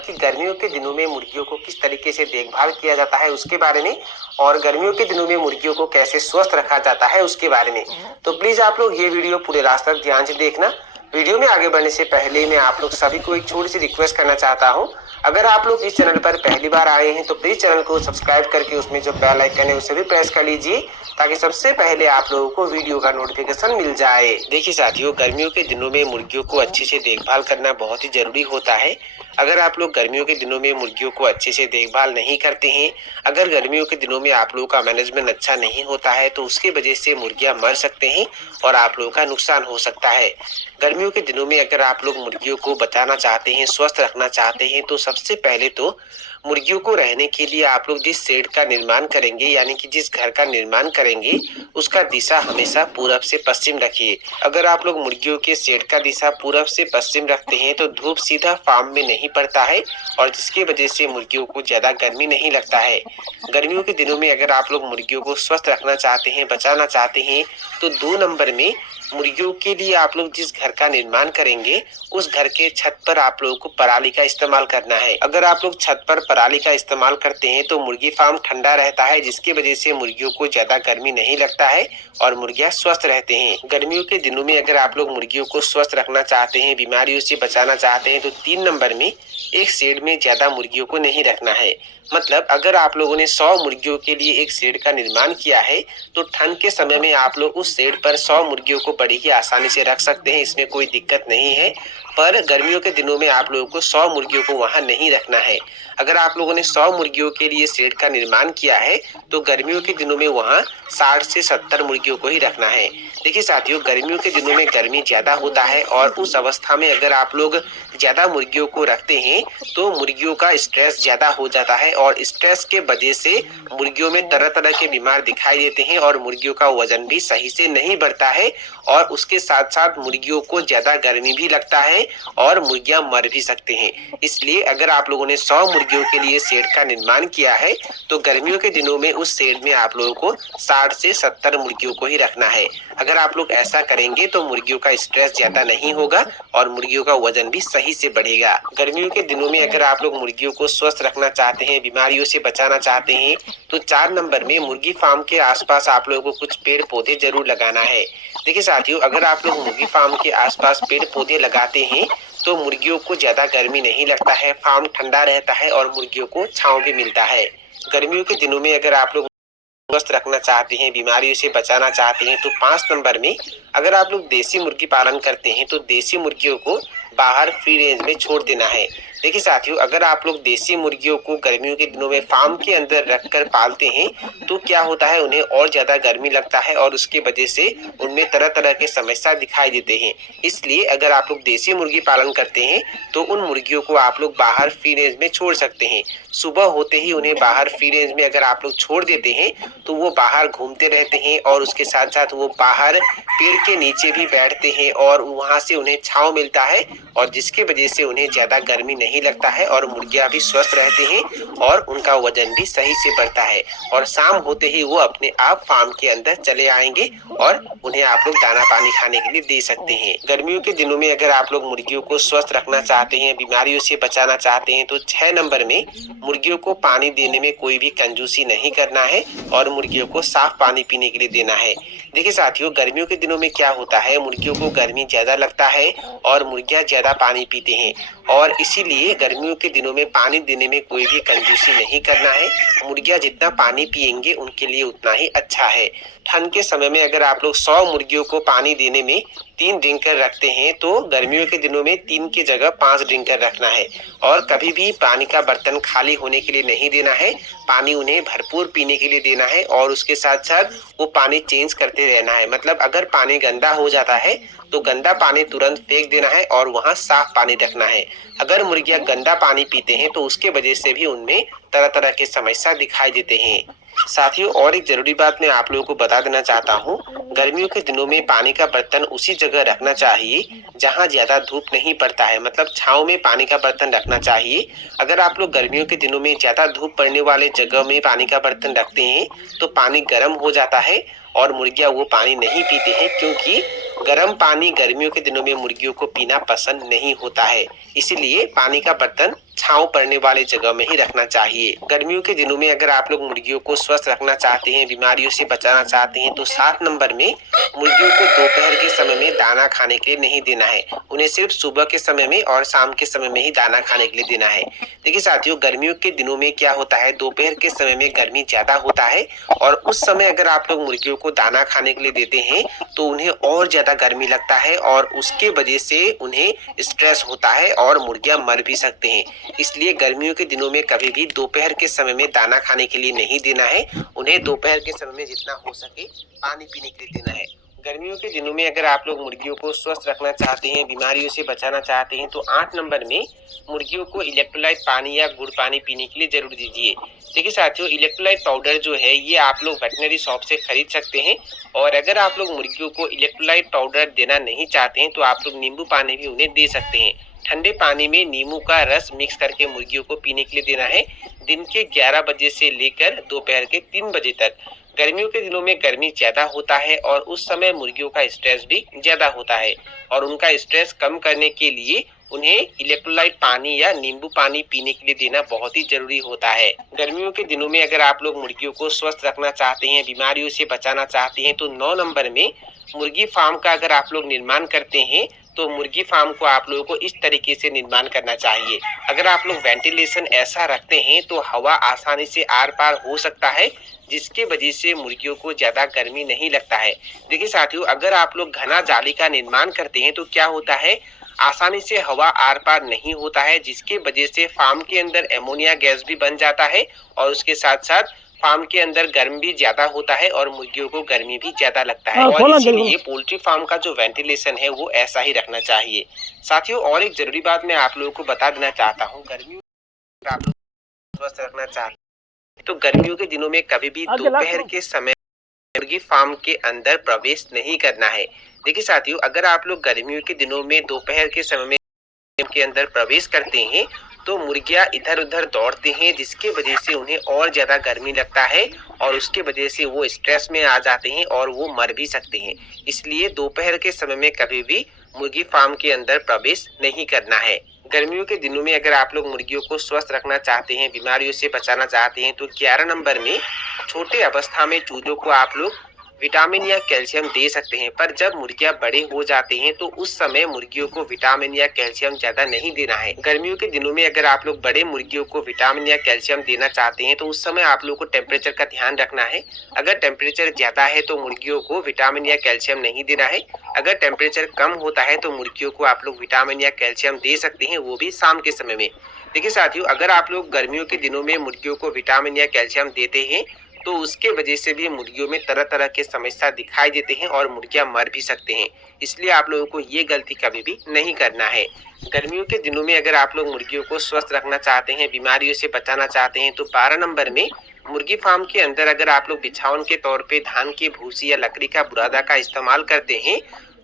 कि गर्मियों के दिनों में मुर्गियों को किस तरीके से देखभाल किया जाता है उसके बारे में, और गर्मियों के दिनों में मुर्गियों को कैसे स्वस्थ रखा जाता है उसके बारे में। तो प्लीज आप लोग ये वीडियो पूरे लास्ट तक ध्यान से देखना। वीडियो में आगे बढ़ने से पहले मैं आप लोग सभी को एक छोटी सी रिक्वेस्ट करना चाहता हूं। अगर आप लोग इस चैनल पर पहली बार आए हैं तो प्लीज चैनल को सब्सक्राइब करके उसमें जो बेल आइकन है उसे भी प्रेस कर लीजिए, ताकि सबसे पहले आप लोगों को वीडियो का नोटिफिकेशन मिल जाए। देखिए साथियों, गर्मियों के दिनों में मुर्गियों को अच्छे से देखभाल करना बहुत ही जरूरी होता है। अगर आप लोग गर्मियों के दिनों में मुर्गियों को अच्छे से देखभाल नहीं करते हैं, अगर गर्मियों के दिनों में आप लोगों का मैनेजमेंट अच्छा नहीं होता है, तो उसकी वजह से मुर्गियां मर सकते हैं और आप लोगों का नुकसान हो सकता है। गर्मियों के दिनों में अगर आप लोग मुर्गियों को बचाना चाहते हैं, स्वस्थ रखना चाहते हैं, तो सबसे पहले तो मुर्गियों को रहने के लिए आप लोग जिस शेड का निर्माण करेंगे, यानी कि जिस घर का निर्माण करेंगे, उसका दिशा हमेशा पूरब से पश्चिम रखिए। अगर आप लोग मुर्गियों के शेड का दिशा पूरब से पश्चिम रखते हैं तो धूप सीधा फार्म में नहीं पड़ता है, और जिसकी वजह से मुर्गियों को ज्यादा गर्मी नहीं लगता है। गर्मियों के दिनों में अगर आप लोग मुर्गियों को स्वस्थ रखना चाहते हैं, बचाना चाहते हैं, तो 2 नंबर में मुर्गियों के लिए आप लोग जिस घर का निर्माण करेंगे, उस घर के छत पर आप लोगों को पराली का इस्तेमाल करना है। अगर आप लोग छत पर पराली का इस्तेमाल करते हैं तो मुर्गी फार्म ठंडा रहता है, जिसकी वजह से मुर्गियों को ज्यादा गर्मी नहीं लगता है और मुर्गियां स्वस्थ रहते हैं। गर्मियों के दिनों में अगर आप लोग मुर्गियों को स्वस्थ रखना चाहते हैं, बीमारियों से बचाना चाहते हैं, तो 3 नंबर में एक शेड में ज्यादा मुर्गियों को नहीं रखना है। मतलब अगर आप लोगों ने 100 मुर्गियों के लिए एक शेड का निर्माण किया है, तो ठंड के समय में आप लोग उस शेड पर 100 मुर्गियों को बड़ी ही आसानी से रख सकते हैं, इसमें कोई दिक्कत नहीं है। पर गर्मियों के दिनों में आप लोगों को 100 मुर्गियों को वहां नहीं रखना है। अगर आप लोगों ने 100 मुर्गियों के लिए शेड का निर्माण किया है, तो गर्मियों के दिनों में वहां 60 से 70 मुर्गियों को ही रखना है। देखिए साथियों, गर्मियों के दिनों में गर्मी ज्यादा होता है, और उस अवस्था में अगर आप लोग ज्यादा मुर्गियों को रखते हैं तो मुर्गियों का स्ट्रेस ज्यादा हो जाता है, और स्ट्रेस के वजह से मुर्गियों में तरह तरह के बीमार दिखाई देते हैं, और मुर्गियों का वजन भी सही से नहीं बढ़ता है, और उसके साथ साथ मुर्गियों को ज्यादा गर्मी भी लगता है और मुर्गियां मर भी सकते हैं। इसलिए अगर आप लोगों ने 100 मुर्गियों के लिए शेड का निर्माण किया है, तो गर्मियों के दिनों में उस शेड में आप लोगों को 60 से 70 मुर्गियों को ही रखना है। अगर आप लोग ऐसा करेंगे तो मुर्गियों का स्ट्रेस ज्यादा नहीं होगा और मुर्गियों का वजन भी सही से बढ़ेगा। गर्मियों के दिनों में अगर आप लोग मुर्गियों को स्वस्थ रखना चाहते हैं, बीमारियों से बचाना चाहते हैं, तो 4 नंबर में मुर्गी फार्म के आसपास आप लोगों को कुछ पेड़ पौधे जरूर लगाना है। देखिए साथियों, अगर आप लोग मुर्गी फार्म के आसपास पेड़ पौधे लगाते हैं तो मुर्गियों को ज्यादा गर्मी नहीं लगता है, फार्म ठंडा रहता है और मुर्गियों को छांव भी मिलता है। गर्मियों के दिनों में अगर आप लोग स्वस्थ रखना चाहते हैं, बीमारियों से बचाना चाहते हैं, तो 5 नंबर में अगर आप लोग देसी मुर्गी पालन करते हैं तो देसी मुर्गियों को बाहर फ्री रेंज में छोड़ देना है। देखिए साथियों, अगर आप लोग देसी मुर्गियों को गर्मियों के दिनों में फार्म के अंदर रखकर पालते हैं तो क्या होता है, उन्हें और ज्यादा गर्मी लगता है और उसके वजह से उनमें तरह तरह के समस्या दिखाई देते हैं। इसलिए अगर आप लोग देसी मुर्गी पालन करते हैं तो उन मुर्गियों को आप लोग बाहर फ्री रेंज में छोड़ सकते हैं। सुबह होते ही उन्हें बाहर फ्री रेंज में अगर आप लोग छोड़ देते हैं तो वो बाहर घूमते रहते हैं, और उसके साथ साथ वो बाहर पेड़ के नीचे भी बैठते हैं और वहां से उन्हें छांव मिलता है, और जिसकी वजह से उन्हें ज्यादा गर्मी नहीं लगता है और मुर्गियां भी स्वस्थ रहते हैं और उनका वजन भी सही से बढ़ता है। और शाम होते ही वो अपने आप फार्म के अंदर चले आएंगे और उन्हें आप लोग दाना पानी खाने के लिए दे सकते हैं। गर्मियों के दिनों में अगर आप लोग मुर्गियों को स्वस्थ रखना चाहते हैं, बीमारियों से बचाना चाहते हैं, तो 6 नंबर में मुर्गियों को पानी देने में कोई भी कंजूसी नहीं करना है और मुर्गियों को साफ पानी पीने के लिए देना है। देखिए साथियों, गर्मियों के दिनों में क्या होता है, मुर्गियों को गर्मी ज्यादा लगता है और मुर्गियां ज्यादा पानी पीते हैं, और इसीलिए गर्मियों के दिनों में पानी देने में कोई भी कंजूसी नहीं करना है। मुर्गियां जितना पानी पिएंगे उनके लिए उतना ही अच्छा है। ठंड के समय में अगर आप लोग 100 मुर्गियों को पानी देने में 3 ड्रिंकर रखते हैं, तो गर्मियों के दिनों में 3 की जगह 5 ड्रिंकर रखना है, और कभी भी पानी का बर्तन खाली होने के लिए नहीं देना है। पानी उन्हें भरपूर पीने के लिए देना है, और उसके साथ साथ वो पानी चेंज करते रहना है। मतलब अगर पानी गंदा हो जाता है तो गंदा पानी तुरंत फेंक देना है और वहाँ साफ पानी रखना है। अगर मुर्गियां गंदा पानी पीते हैं तो उसके वजह से भी उनमें तरह तरह के समस्या दिखाई देते हैं। साथियों, और एक जरूरी बात मैं आप लोगों को बता देना चाहता हूँ, गर्मियों के दिनों में पानी का बर्तन उसी जगह रखना चाहिए जहाँ ज्यादा धूप नहीं पड़ता है, मतलब छांव में पानी का बर्तन रखना चाहिए। अगर आप लोग गर्मियों के दिनों में ज्यादा धूप पड़ने वाले जगह में पानी का बर्तन रखते हैं तो पानी गर्म हो जाता है और मुर्गियां वो पानी नहीं पीते हैं, क्योंकि गर्म पानी गर्मियों के दिनों में मुर्गियों को पीना पसंद नहीं होता है, इसलिए पानी का बर्तन छांव पड़ने वाले जगह में ही रखना चाहिए। गर्मियों के दिनों में अगर आप लोग मुर्गियों को स्वस्थ रखना चाहते हैं, बीमारियों से बचाना चाहते हैं, तो 7 नंबर में मुर्गियों को दोपहर के समय में दाना खाने के लिए नहीं देना है। उन्हें सिर्फ सुबह के समय में और शाम के समय में ही दाना खाने के लिए देना है। देखिए साथियों, गर्मियों के दिनों में क्या होता है, दोपहर के समय में गर्मी ज्यादा होता है और उस समय अगर आप लोग मुर्गियों को दाना खाने के लिए देते हैं तो उन्हें और ज्यादा गर्मी लगता है और उसके वजह से उन्हें स्ट्रेस होता है और मुर्गियां मर भी सकते हैं। इसलिए गर्मियों के दिनों में कभी भी दोपहर के समय में दाना खाने के लिए नहीं देना है। उन्हें दोपहर के समय में जितना हो सके पानी पीने के लिए देना है। गर्मियों के दिनों में अगर आप लोग मुर्गियों को स्वस्थ रखना चाहते हैं, बीमारियों से बचाना चाहते हैं, तो 8 नंबर में मुर्गियों को इलेक्ट्रोलाइट पानी या गुड़ पानी पीने के लिए जरूर दीजिए। देखिए साथियों, इलेक्ट्रोलाइट पाउडर जो है ये आप लोग वेटनरी शॉप से खरीद सकते हैं और अगर आप लोग मुर्गियों को इलेक्ट्रोलाइट पाउडर देना नहीं चाहते हैं तो आप लोग नींबू पानी भी उन्हें दे सकते हैं। ठंडे पानी में नींबू का रस मिक्स करके मुर्गियों को पीने के लिए देना है, दिन के 11 बजे से लेकर दोपहर के 3 बजे तक। गर्मियों के दिनों में गर्मी ज्यादा होता है और उस समय मुर्गियों का स्ट्रेस भी ज्यादा होता है और उनका स्ट्रेस कम करने के लिए उन्हें इलेक्ट्रोलाइट पानी या नींबू पानी पीने के लिए देना बहुत ही जरूरी होता है। गर्मियों के दिनों में अगर आप लोग मुर्गियों को स्वस्थ रखना चाहते हैं, बीमारियों से बचाना चाहते हैं, तो 9 नंबर में मुर्गी फार्म का अगर आप लोग निर्माण करते हैं तो मुर्गी फार्म को आप लोगों को इस तरीके से निर्माण करना चाहिए। अगर आप लोग वेंटिलेशन ऐसा रखते हैं तो हवा आसानी से आर पार हो सकता है, जिसके वजह से मुर्गियों को ज्यादा गर्मी नहीं लगता है। देखिए साथियों, अगर आप लोग घना जाली का निर्माण करते हैं तो क्या होता है, आसानी से हवा आर पार नहीं होता है, जिसके वजह से फार्म के अंदर एमोनिया गैस भी बन जाता है और उसके साथ साथ फार्म के अंदर गर्म भी ज्यादा होता है और मुर्गियों को गर्मी भी ज्यादा लगता है और इसीलिए पोल्ट्री फार्म का जो वेंटिलेशन है वो ऐसा ही रखना चाहिए। साथियों, और एक जरूरी बात मैं आप लोगों को बता देना चाहता हूँ, गर्मियों में आप लोग स्वस्थ रखना चाहते हैं तो गर्मियों के दिनों में कभी भी दोपहर के समय मुर्गी फार्म के अंदर प्रवेश नहीं करना है। देखिए साथियों, अगर आप लोग गर्मियों के दिनों में दोपहर के समय में के अंदर प्रवेश करते हैं तो मुर्गियां इधर उधर दौड़ते हैं, जिसके वजह से उन्हें और ज्यादा गर्मी लगता है और उसके वजह से वो स्ट्रेस में आ जाते हैं और वो मर भी सकते हैं। इसलिए दोपहर के समय में कभी भी मुर्गी फार्म के अंदर प्रवेश नहीं करना है। गर्मियों के दिनों में अगर आप लोग मुर्गियों को स्वस्थ रखना चाहते हैं, बीमारियों से बचाना चाहते हैं, तो 11 नंबर में छोटे अवस्था में चूजों को आप लोग विटामिन या कैल्शियम दे सकते हैं, पर जब मुर्गियां बड़े हो जाते हैं तो उस समय मुर्गियों को विटामिन या कैल्शियम ज्यादा नहीं देना है। गर्मियों के दिनों में अगर आप लोग बड़े मुर्गियों को विटामिन या कैल्शियम देना चाहते हैं तो उस समय आप लोग को टेम्परेचर का ध्यान रखना है। अगर टेम्परेचर ज्यादा है तो मुर्गियों को विटामिन या कैल्शियम नहीं देना है। अगर टेम्परेचर कम होता है तो मुर्गियों को आप लोग विटामिन या कैल्शियम दे सकते हैं, वो भी शाम के समय में। देखिए साथियों, अगर आप लोग गर्मियों के दिनों में मुर्गियों को विटामिन या कैल्शियम देते हैं तो उसके वजह से भी मुर्गियों में तरह तरह के समस्या दिखाई देते हैं और मुर्गियां मर भी सकते हैं। इसलिए आप लोगों को ये गलती कभी भी नहीं करना है। गर्मियों के दिनों में अगर आप लोग मुर्गियों को स्वस्थ रखना चाहते हैं, बीमारियों से बचाना चाहते हैं, तो 12 नंबर में मुर्गी फार्म के अंदर अगर आप लोग बिछावन के तौर पे धान की भूसी या लकड़ी का बुरादा का इस्तेमाल करते हैं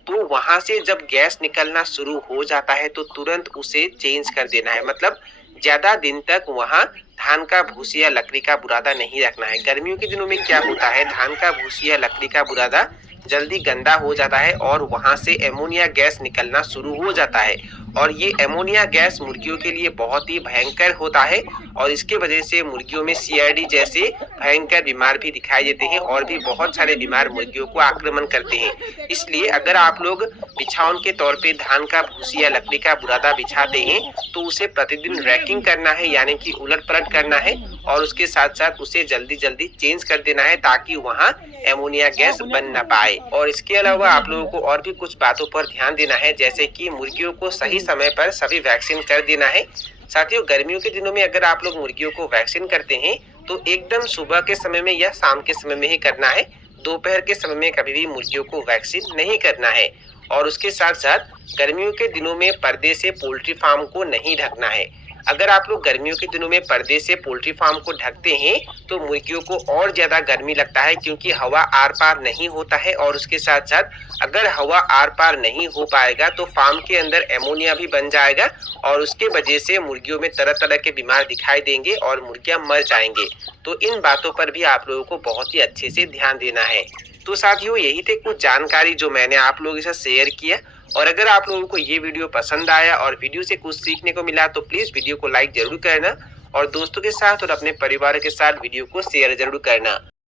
तो वहां से जब गैस निकलना शुरू हो जाता है तो तुरंत उसे चेंज कर देना है। मतलब ज्यादा दिन तक वहां धान का भूसी या लकड़ी का बुरादा नहीं रखना है। गर्मियों के दिनों में क्या होता है, धान का भूसी या लकड़ी का बुरादा जल्दी गंदा हो जाता है और वहां से एमोनिया गैस निकलना शुरू हो जाता है और ये एमोनिया गैस मुर्गियों के लिए बहुत ही भयंकर होता है और इसके वजह से मुर्गियों में सीआईडी जैसे भयंकर बीमार भी दिखाई देते हैं और भी बहुत सारे बीमार मुर्गियों को आक्रमण करते हैं। इसलिए अगर आप लोग बिछावन के तौर पे धान का भूसी या लकड़ी का बुरादा बिछाते हैं तो उसे प्रतिदिन रैकिंग करना है, यानी कि उलट पलट करना है और उसके साथ साथ उसे जल्दी जल्दी चेंज कर देना है ताकि वहाँ एमोनिया गैस बन न पाए। और इसके अलावा आप लोगों को और भी कुछ बातों पर ध्यान देना है, जैसे कि मुर्गियों को सही समय पर सभी वैक्सीन कर देना है। साथियों, गर्मियों के दिनों में अगर आप लोग मुर्गियों को वैक्सीन करते हैं तो एकदम सुबह के समय में या शाम के समय में ही करना है। दोपहर के समय में कभी भी मुर्गियों को वैक्सीन नहीं करना है। और उसके साथ साथ गर्मियों के दिनों में पर्दे से पोल्ट्री फार्म को नहीं ढकना है। अगर आप लोग गर्मियों के दिनों में पर्दे से पोल्ट्री फार्म को ढकते हैं तो मुर्गियों को और ज्यादा गर्मी लगता है, क्योंकि हवा आर पार नहीं होता है और उसके साथ साथ अगर हवा आर पार नहीं हो पाएगा तो फार्म के अंदर एमोनिया भी बन जाएगा और उसके वजह से मुर्गियों में तरह तरह के बीमार दिखाई देंगे और मुर्गियां मर जाएंगे। तो इन बातों पर भी आप लोगों को बहुत ही अच्छे से ध्यान देना है। तो साथियों यही थे कुछ जानकारी जो मैंने आप लोगों के साथ शेयर किया। और अगर आप लोगों को ये वीडियो पसंद आया और वीडियो से कुछ सीखने को मिला तो प्लीज वीडियो को लाइक जरूर करना और दोस्तों के साथ और अपने परिवार के साथ वीडियो को शेयर जरूर करना।